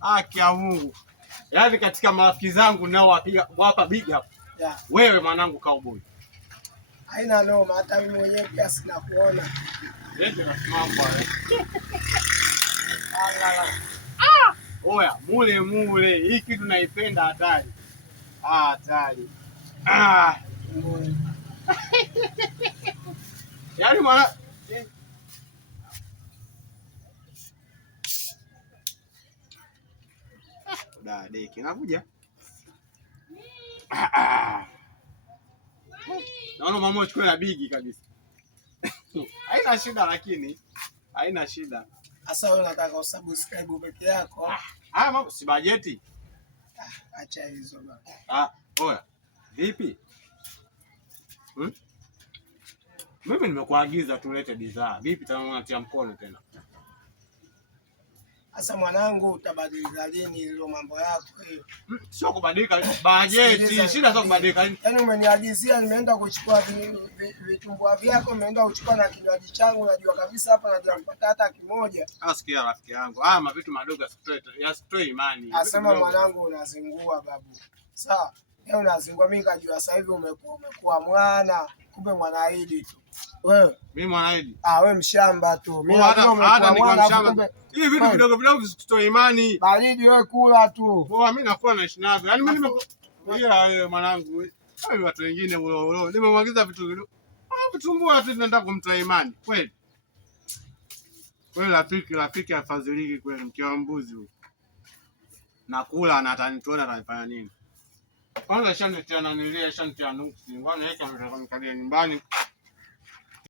Haki ya Mungu. Yaani katika marafiki zangu nao wapa big up. Yeah. Wewe mwanangu cowboy. Haina noma, hata mimi mwenyewe pia sina kuona. Ndio nasimama pale. Oya, mule. Hii kitu naipenda hatari. Hatari. Yaani mwana deki nakuja. Naona mama uchukue la bigi kabisa. Haina shida lakini. Haina shida. Sasa wewe unataka usubscribe peke yako? Mambo si bajeti. Acha hizo bana. Oya. Vipi? Mimi nimekuagiza tulete bidhaa. Vipi tena unatia mkono tena? Sasa mwanangu, utabadilika lini hilo mambo yako hiyo? Sio kubadilika bajeti, shida sio kubadilika. Yaani umeniagizia nimeenda kuchukua vitumbua vyako, nimeenda kuchukua na kinywaji changu, unajua kabisa hapa najua kupata hata kimoja. Sikia rafiki yangu. Mavitu madogo yasitoe imani. Asema mwanangu unazingua babu. Sawa. Leo unazingua, mimi kajua sasa hivi umekuwa mwana, kumbe Mwanaidi tu. Wewe mimi Mwanaidi. Wewe mshamba tu. Mimi hata niko mshamba. Hivi vitu vidogo vidogo visitoe imani. Baridi wewe kula tu. Mimi nakuwa naishi navyo. Yaani mimi wewe mwanangu. Wewe watu wengine ulo. Nimemwagiza vitu vidogo. Vitumbua tu tunaenda kumtoa imani. Kweli. Wewe rafiki afadhiliki kweli, mke wa mbuzi huyo. Nakula na atanitoa atafanya nini? Kwanza shanitia nuksi. Ngoja niweke mkalia nyumbani.